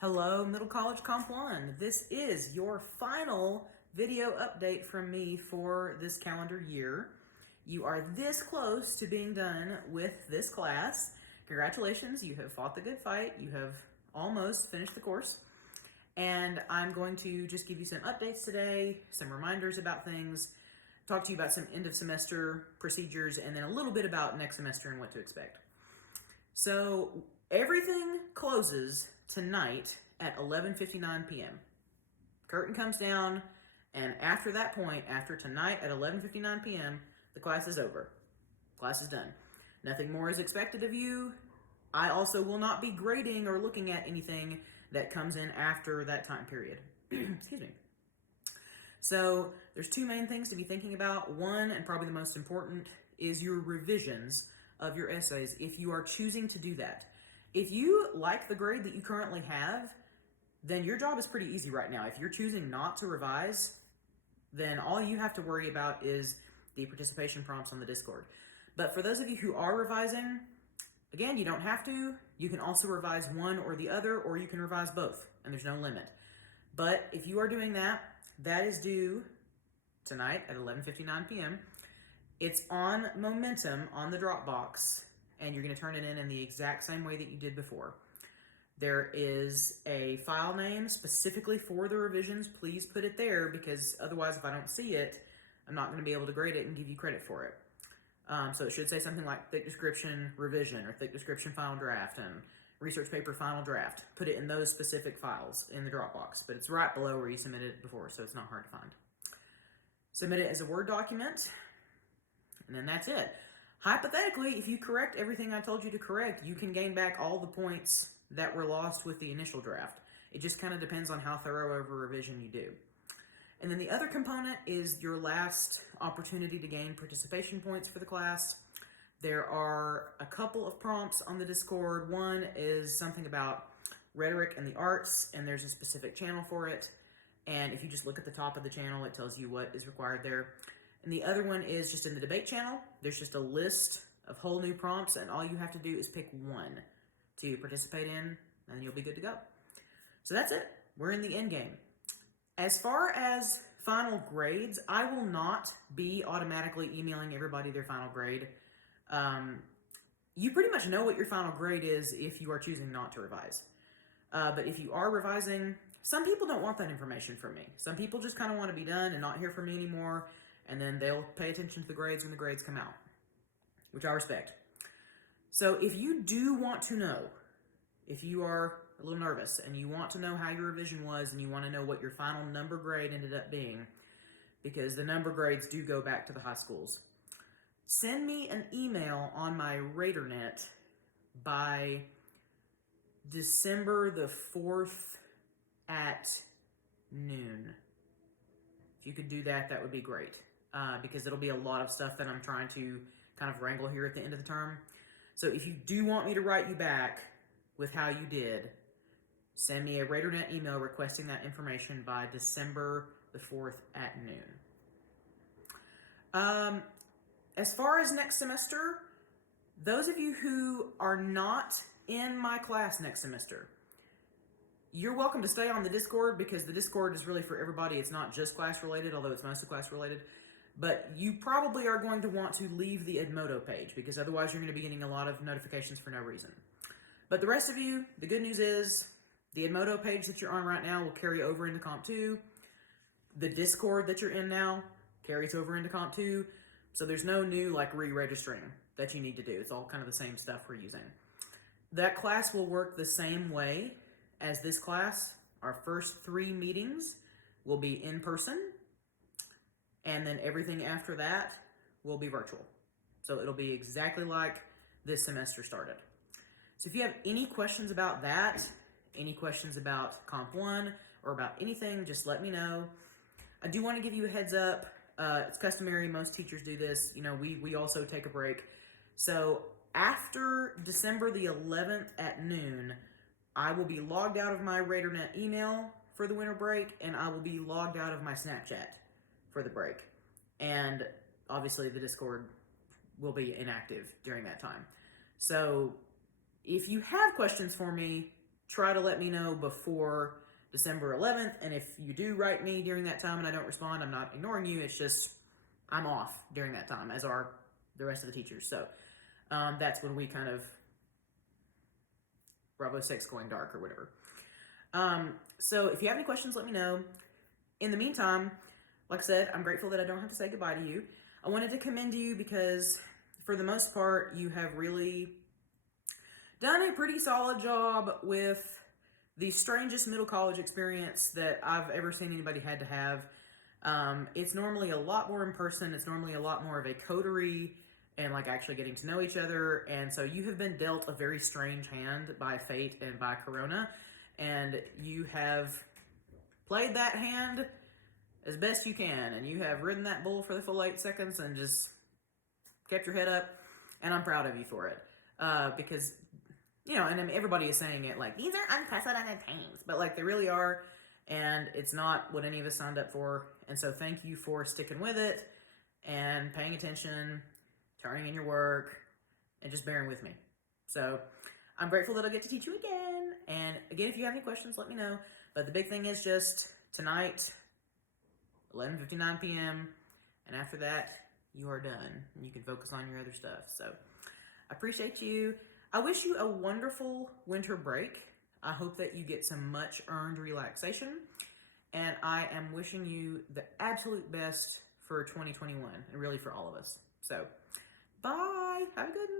Hello, Middle College Comp 1. This is your final video update from me for this calendar year. You are this close to being done with this class. Congratulations, you have fought the good fight. You have almost finished the course. And I'm going to just give you some updates today, some reminders about things, talk to you about some end of semester procedures, and then a little bit about next semester and what to expect. So everything closes tonight at 11:59 p.m. Curtain comes down, and after that point, after tonight at 11:59 p.m., the class is over. Class is done. Nothing more is expected of you. I also will not be grading or looking at anything that comes in after that time period. Excuse me. So there's two main things to be thinking about. One, and probably the most important, is your revisions of your essays if you are choosing to do that. If you like the grade that you currently have, then your job is pretty easy right now. If you're choosing not to revise, then all you have to worry about is the participation prompts on the Discord. But for those of you who are revising, again, you don't have to. You can also revise one or the other, or you can revise both, and there's no limit. But if you are doing that, that is due tonight at 11:59 p.m. It's on Momentum on the Dropbox, and you're going to turn it in the exact same way that you did before. There is a file name specifically for the revisions. Please put it there, because otherwise, if I don't see it, I'm not going to be able to grade it and give you credit for it. So it should say something like thick description revision, or thick description final draft, and research paper final draft. Put it in those specific files in the Dropbox, but it's right below where you submitted it before, so it's not hard to find. Submit it as a Word document, and then that's it. Hypothetically, if you correct everything I told you to correct, you can gain back all the points that were lost with the initial draft. It just kind of depends on how thorough of a revision you do. And then the other component is your last opportunity to gain participation points for the class. There are a couple of prompts on the Discord. One is something about rhetoric and the arts, and there's a specific channel for it. And if you just look at the top of the channel, it tells you what is required there. And the other one is just in the debate channel. There's just a list of whole new prompts, and all you have to do is pick one to participate in, and you'll be good to go. So that's it. We're in the end game. As far as final grades, I will not be automatically emailing everybody their final grade. You pretty much know what your final grade is if you are choosing not to revise. But if you are revising, some people don't want that information from me. Some people just kind of want to be done and not hear from me anymore, and then they'll pay attention to the grades when the grades come out, which I respect. So if you do want to know, if you are a little nervous and you want to know how your revision was and you want to know what your final number grade ended up being, because the number grades do go back to the high schools, send me an email on my RaterNet by December the 4th at noon. If you could do that, that would be great, because it'll be a lot of stuff that I'm trying to kind of wrangle here at the end of the term. So if you do want me to write you back with how you did, send me a RaterNet email requesting that information by December the 4th at noon. As far as next semester, those of you who are not in my class next semester, you're welcome to stay on the Discord, because the Discord is really for everybody. It's not just class related, although it's mostly class related. But you probably are going to want to leave the Edmodo page, because otherwise you're going to be getting a lot of notifications for no reason. But the rest of you, the good news is the Edmodo page that you're on right now will carry over into Comp 2. The Discord that you're in now carries over into Comp 2. So there's no new re-registering that you need to do. It's all kind of the same stuff we're using. That class will work the same way as this class. Our first 3 meetings will be in person, and then everything after that will be virtual. So it'll be exactly like this semester started. So if you have any questions about that, any questions about Comp 1, or about anything, just let me know. I do want to give you a heads up. It's customary, most teachers do this. You know, we also take a break. So after December the 11th at noon, I will be logged out of my RaterNet email for the winter break, and I will be logged out of my Snapchat for the break. And obviously the Discord will be inactive during that time. So if you have questions for me, try to let me know before December 11th. And if you do write me during that time and I don't respond, I'm not ignoring you. It's just I'm off during that time, as are the rest of the teachers. So that's when we kind of Bravo 6 going dark or whatever. So if you have any questions, let me know. In the meantime, like I said, I'm grateful that I don't have to say goodbye to you. I wanted to commend you because for the most part, you have really done a pretty solid job with the strangest middle college experience that I've ever seen anybody had to have. It's normally a lot more in person. It's normally a lot more of a coterie and like actually getting to know each other. And so you have been dealt a very strange hand by fate and by Corona. And you have played that hand as best you can. And you have ridden that bull for the full 8 seconds and just kept your head up. And I'm proud of you for it. Because, you know, and I mean, everybody is saying it like, these are unprecedented times. But like, they really are. And it's not what any of us signed up for. And so thank you for sticking with it and paying attention, turning in your work, and just bearing with me. So I'm grateful that I'll get to teach you again. And again, if you have any questions, let me know. But the big thing is just tonight, 11:59 p.m. And after that, you are done. And you can focus on your other stuff. So I appreciate you. I wish you a wonderful winter break. I hope that you get some much earned relaxation. And I am wishing you the absolute best for 2021 and really for all of us. So, bye. Have a good night.